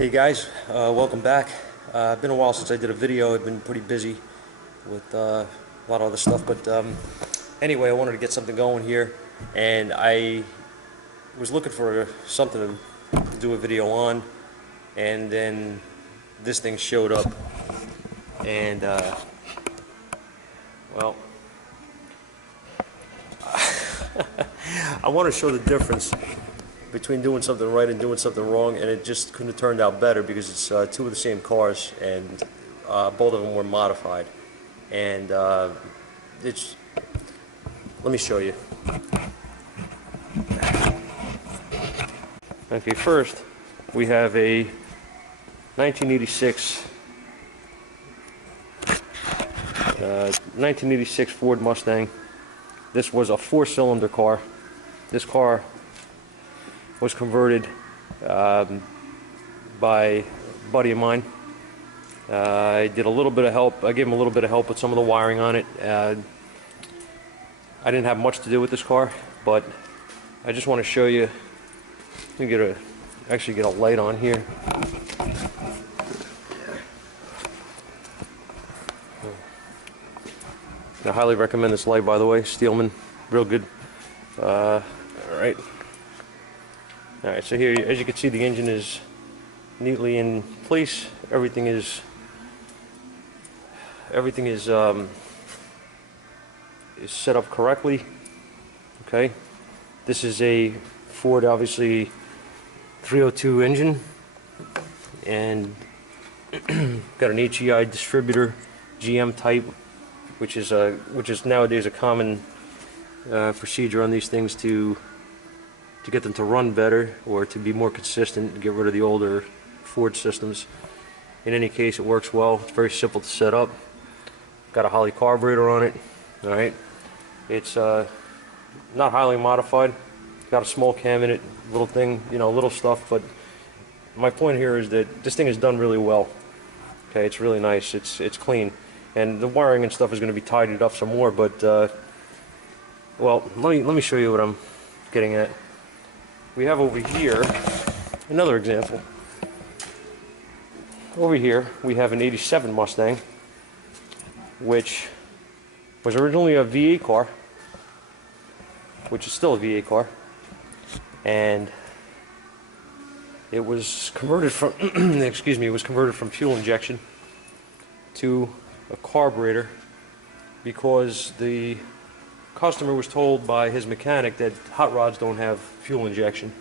Hey guys, welcome back. Been a while since I did a video. I've been pretty busy with a lot of other stuff, but anyway, I wanted to get something going here, and I was looking for something to do a video on, and then this thing showed up, and well, I want to show the difference between doing something right and doing something wrong, and it just couldn't have turned out better because it's two of the same cars, and both of them were modified. And it's, let me show you. Okay, first we have a 1986 Ford Mustang. This was a 4-cylinder car. This car was converted by a buddy of mine. I did a little bit of help. I gave him a little bit of help with some of the wiring on it. I didn't have much to do with this car, but I just want to show you. Let me actually get a light on here. I highly recommend this light, by the way. Steelman, real good. All right. Alright, so here, as you can see, the engine is neatly in place. Everything is set up correctly. Okay, this is a Ford, obviously 302 engine, and got an HEI distributor, GM type, which is nowadays a common procedure on these things to get them to run better or to be more consistent and get rid of the older Ford systems. In any case, it works well. It's very simple to set up. Got a Holley carburetor on it. All right, it's not highly modified. Got a small cam in it, little thing, little stuff. But my point here is that this thing is done really well. Okay, it's really nice. It's clean, and the wiring and stuff is going to be tidied up some more. But well, let me show you what I'm getting at. We have over here another example. Over here we have an 87 Mustang, which was originally a V8 car, which is still a V8 car, and it was converted from excuse me, it was converted from fuel injection to a carburetor because the customer was told by his mechanic that hot rods don't have fuel injection.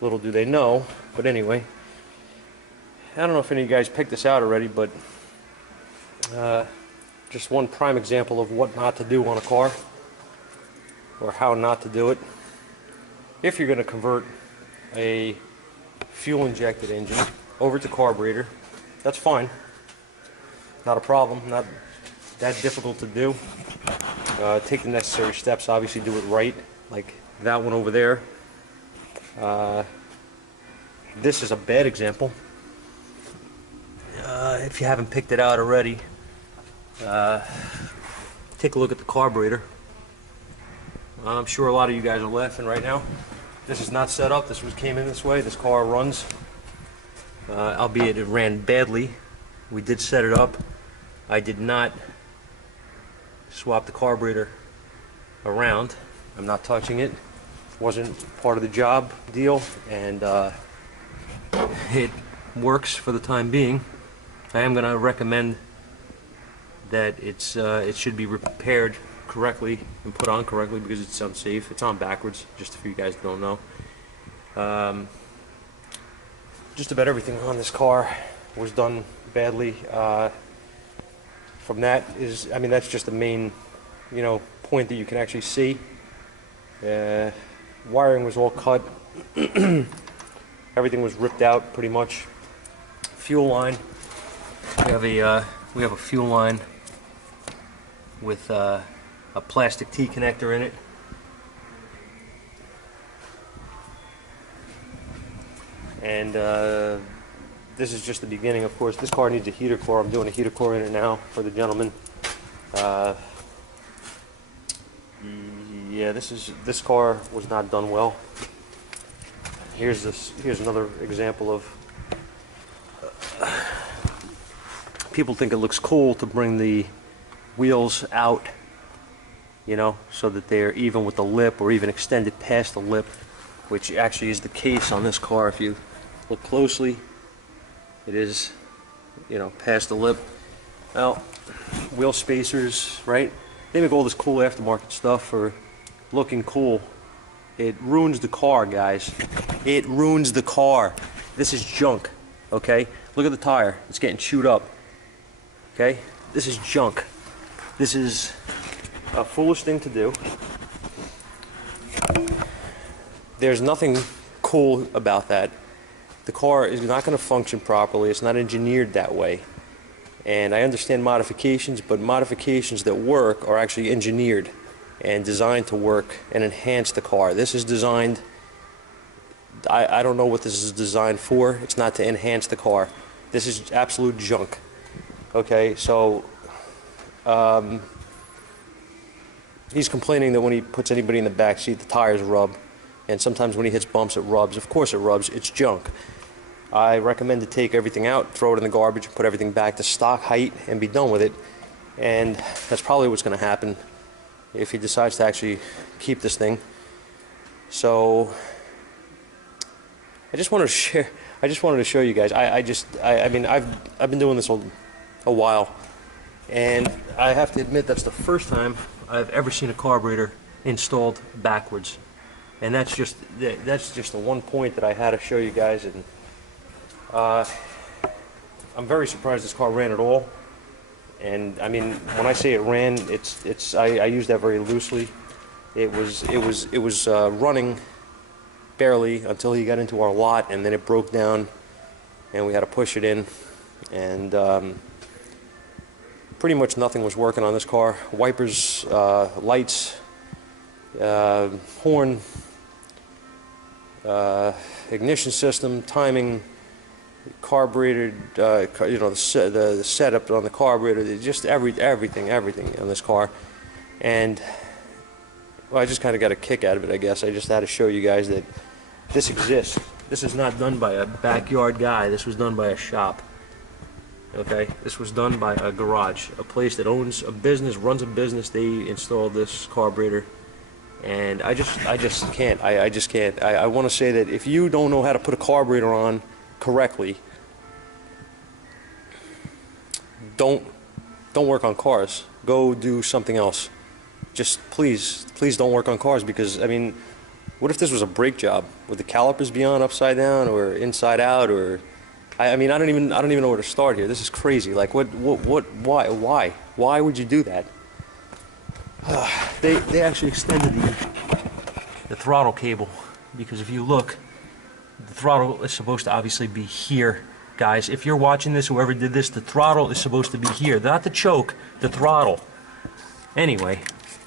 Little do they know, but anyway, I don't know if any of you guys picked this out already, but just one prime example of what not to do on a car, or how not to do it. If you're going to convert a fuel injected engine over to carburetor, that's fine, not a problem, not that difficult to do. Take the necessary steps, obviously do it right, like that one over there. This is a bad example. If you haven't picked it out already, take a look at the carburetor. I'm sure a lot of you guys are laughing right now. This is not set up. This came in this way. This car runs, albeit it ran badly. We did set it up. I did not swap the carburetor around. I'm not touching it. Wasn't part of the job deal, and it works for the time being. I am going to recommend that it should be repaired correctly and put on correctly because it's unsafe. It's on backwards, just if you guys don't know. Just about everything on this car was done badly. From that is, I mean, that's just the main, point that you can actually see. Wiring was all cut. Everything was ripped out pretty much. Fuel line. We have a fuel line with a plastic T connector in it. And this is just the beginning, of course. This car needs a heater core. I'm doing a heater core in it now for the gentleman. Yeah, this car was not done well. Here's another example of people think it looks cool to bring the wheels out, you know, so that they're even with the lip or even extended past the lip, which actually is the case on this car. If you look closely, it is, you know, past the lip. Well, wheel spacers, right? They make all this cool aftermarket stuff for looking cool. It ruins the car, guys. It ruins the car. This is junk, okay? Look at the tire. It's getting chewed up, okay? This is junk. This is a foolish thing to do. There's nothing cool about that. The car is not going to function properly. It's not engineered that way. And I understand modifications, but modifications that work are actually engineered and designed to work and enhance the car. This is designed, I don't know what this is designed for. It's not to enhance the car. This is absolute junk. Okay, so he's complaining that when he puts anybody in the back seat, the tires rub, and sometimes when he hits bumps, it rubs. Of course it rubs. It's junk. I recommend to take everything out, throw it in the garbage, put everything back to stock height, and be done with it. And that's probably what's going to happen if he decides to actually keep this thing. So I just wanted to share. I just wanted to show you guys. I mean, I've been doing this a while, and I have to admit that's the first time I've ever seen a carburetor installed backwards. And that's just the one point that I had to show you guys. And I'm very surprised this car ran at all. And I mean, when I say it ran, I use that very loosely. It was running barely until he got into our lot, and then it broke down, and we had to push it in. And pretty much nothing was working on this car. Wipers, lights, horn, ignition system, timing, carburetor, you know, the setup on the carburetor, just everything on this car. And well, I just kind of got a kick out of it, I guess. I just had to show you guys that this exists. This is not done by a backyard guy. This was done by a shop. Okay, this was done by a garage, a place that owns a business, runs a business. They installed this carburetor, and I just can't. I just can't. I want to say that if you don't know how to put a carburetor on correctly, don't work on cars. Go do something else. Just please don't work on cars, because I mean, what if this was a brake job? Would the calipers be on upside down or inside out? Or I mean, I don't even know where to start here. This is crazy. Like, why would you do that? They actually extended the throttle cable, because if you look, the throttle is supposed to obviously be here, guys. If you're watching this, whoever did this, the throttle is supposed to be here, not the choke, the throttle. Anyway,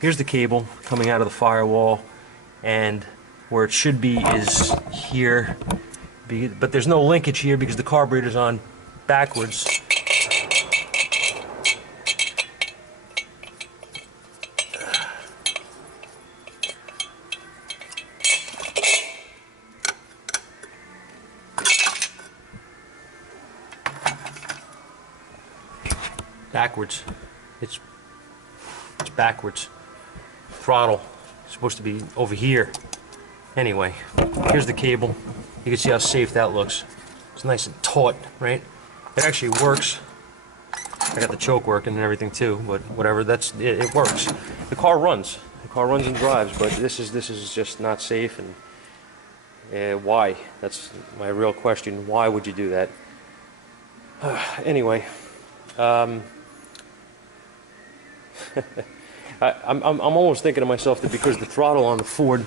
here's the cable coming out of the firewall, and where it should be is here, but there's no linkage here because the carburetor's on backwards. Backwards. It's backwards. Throttle is supposed to be over here. Anyway, here's the cable. You can see how safe that looks. It's nice and taut, right? It actually works. I got the choke working and everything too, but whatever. It works. The car runs. The car runs and drives, but this is just not safe. And why? That's my real question. Why would you do that? Anyway. I'm almost thinking to myself that because the throttle on the Ford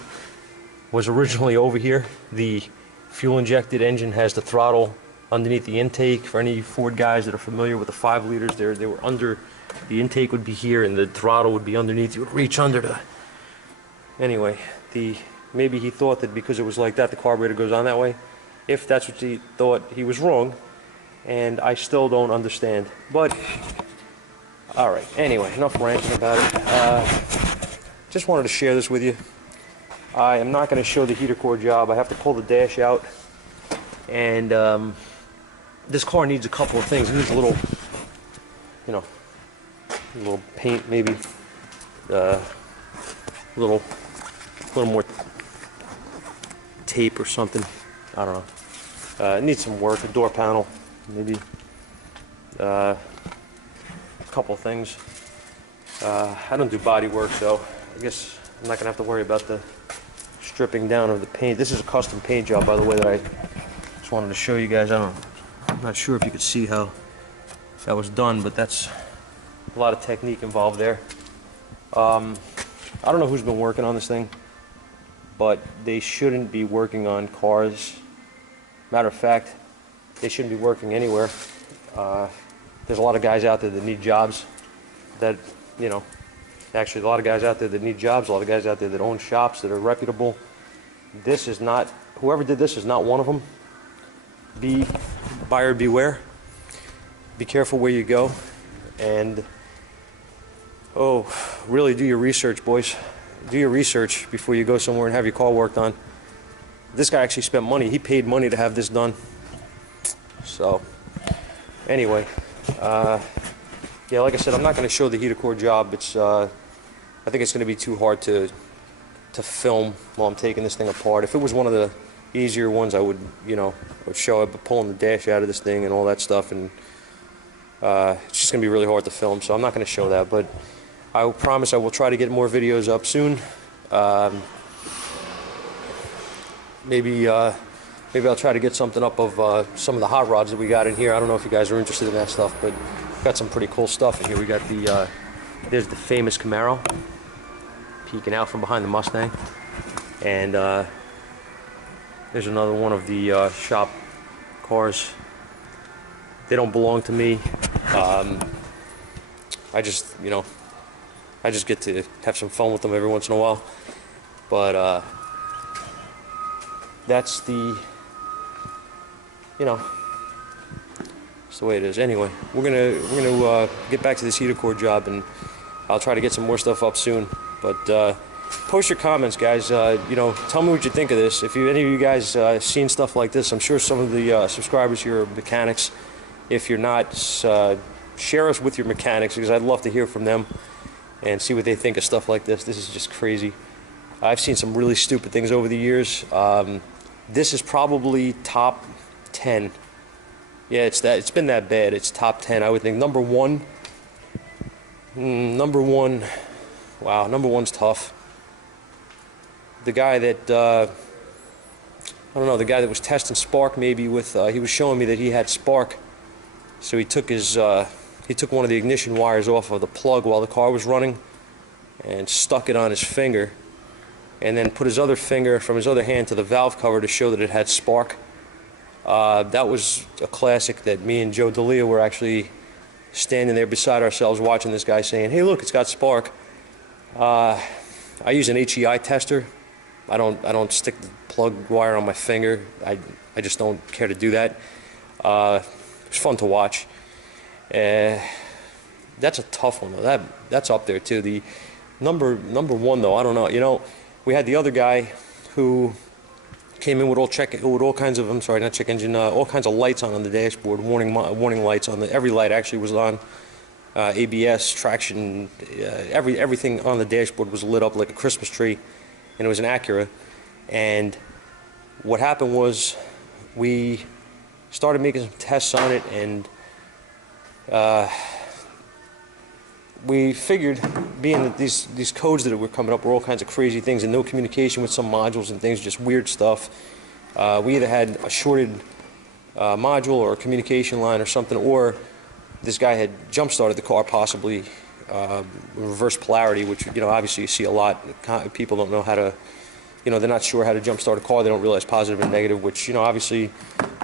was originally over here, the fuel-injected engine has the throttle underneath the intake. For any Ford guys that are familiar with the 5 liters, they were under, the intake would be here and the throttle would be underneath. You would reach under the... Anyway, maybe he thought that because it was like that, the carburetor goes on that way. If that's what he thought, he was wrong, and I still don't understand. But all right, anyway, enough ranting about it. Just wanted to share this with you. I am not going to show the heater core job. I have to pull the dash out, and this car needs a couple of things. It needs a little, you know, a little paint, maybe, a little more tape or something. I don't know. It needs some work. A door panel, maybe. A couple things. I don't do body work, so I guess I'm not gonna have to worry about the stripping down of the paint. This is a custom paint job, by the way, that I just wanted to show you guys. I'm not sure if you could see how that was done, but that's a lot of technique involved there. I don't know who's been working on this thing, but they shouldn't be working on cars. Matter of fact, they shouldn't be working anywhere. There's a lot of guys out there that need jobs that, you know, actually a lot of guys out there that need jobs, a lot of guys out there that own shops that are reputable. This is not, whoever did this is not one of them. Be buyer beware. Be careful where you go, and really do your research, boys. Do your research before you go somewhere and have your car worked on. This guy actually spent money. He paid money to have this done. So anyway, yeah, like I said, I'm not going to show the heater core job. It's I think it's going to be too hard to film while I'm taking this thing apart. If it was one of the easier ones, I would, you know, would show it, but pulling the dash out of this thing and all that stuff, and it's just going to be really hard to film, so I'm not going to show that. But I will promise I will try to get more videos up soon. Maybe I'll try to get something up of some of the hot rods that we got in here. I don't know if you guys are interested in that stuff, but got some pretty cool stuff in here. We got the there's the famous Camaro peeking out from behind the Mustang, and there's another one of the shop cars. They don't belong to me. I just, you know, I just get to have some fun with them every once in a while. But that's the, you know, it's the way it is. Anyway, we're gonna get back to this heater core job, and I'll try to get some more stuff up soon. But post your comments, guys. You know, tell me what you think of this. If any of you guys seen stuff like this, I'm sure some of the subscribers here are mechanics. If you're not, share us with your mechanics, because I'd love to hear from them and see what they think of stuff like this. This is just crazy. I've seen some really stupid things over the years. This is probably top 10. Yeah, it's been that bad. It's top 10. I would think number one. Wow, number one's tough. The guy that I don't know, the guy that was testing spark, maybe with he was showing me that he had spark. So he took his he took one of the ignition wires off of the plug while the car was running and stuck it on his finger, and then put his other finger from his other hand to the valve cover to show that it had spark. That was a classic that me and Joe D'Elia were actually standing there beside ourselves watching this guy saying, "Hey, look, it's got spark." I use an HEI tester. I don't stick the plug wire on my finger. I just don't care to do that. It's fun to watch. That's a tough one though. That's up there too. The number one though, I don't know. You know, we had the other guy who came in with all kinds of, I'm sorry, not check engine, all kinds of lights on the dashboard, warning lights on every light actually was on. ABS, traction, everything on the dashboard was lit up like a Christmas tree, and it was an Acura. And what happened was we started making some tests on it, and we figured, being that these codes that were coming up were all kinds of crazy things and no communication with some modules and things, just weird stuff. We either had a shorted module or a communication line or something, or this guy had jump-started the car, possibly reverse polarity, which, you know, obviously you see a lot. People don't know how to, you know, they're not sure how to jump-start a car. They don't realize positive and negative, which, you know, obviously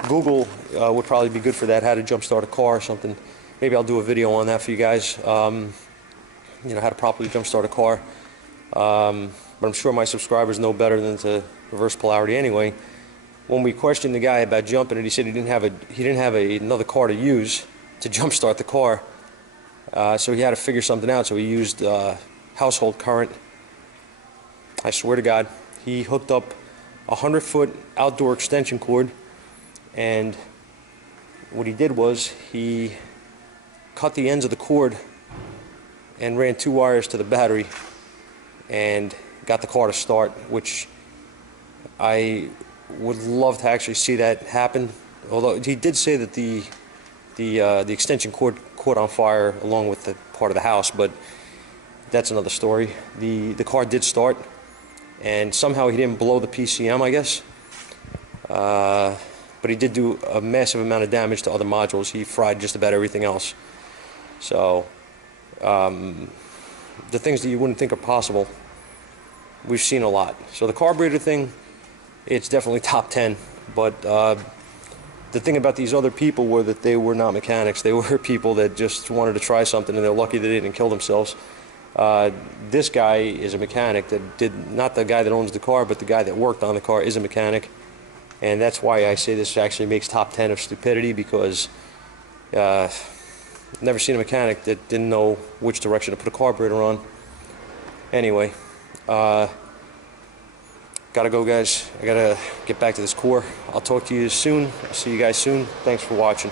Google would probably be good for that, how to jump-start a car or something. Maybe I'll do a video on that for you guys, you know, how to properly jump-start a car. But I'm sure my subscribers know better than to reverse polarity anyway. When we questioned the guy about jumping it, he said he didn't have another car to use to jump-start the car, so he had to figure something out. So he used household current. I swear to God, He hooked up a 100-foot outdoor extension cord, and what he did was he cut the ends of the cord and ran 2 wires to the battery and got the car to start, which I would love to actually see that happen. Although he did say that the extension cord caught on fire along with the part of the house, but that's another story. The car did start, and somehow he didn't blow the PCM, I guess. But he did do a massive amount of damage to other modules. He fried just about everything else. So the things that you wouldn't think are possible, we've seen a lot. So the carburetor thing, it's definitely top 10. But the thing about these other people were that they were not mechanics. They were people that just wanted to try something, and they're lucky they didn't kill themselves. This guy is a mechanic that did, not the guy that owns the car, but the guy that worked on the car is a mechanic. And that's why I say this actually makes top 10 of stupidity, because never seen a mechanic that didn't know which direction to put a carburetor on. Anyway, gotta go, guys. I gotta get back to this core. I'll talk to you soon. I'll see you guys soon. Thanks for watching.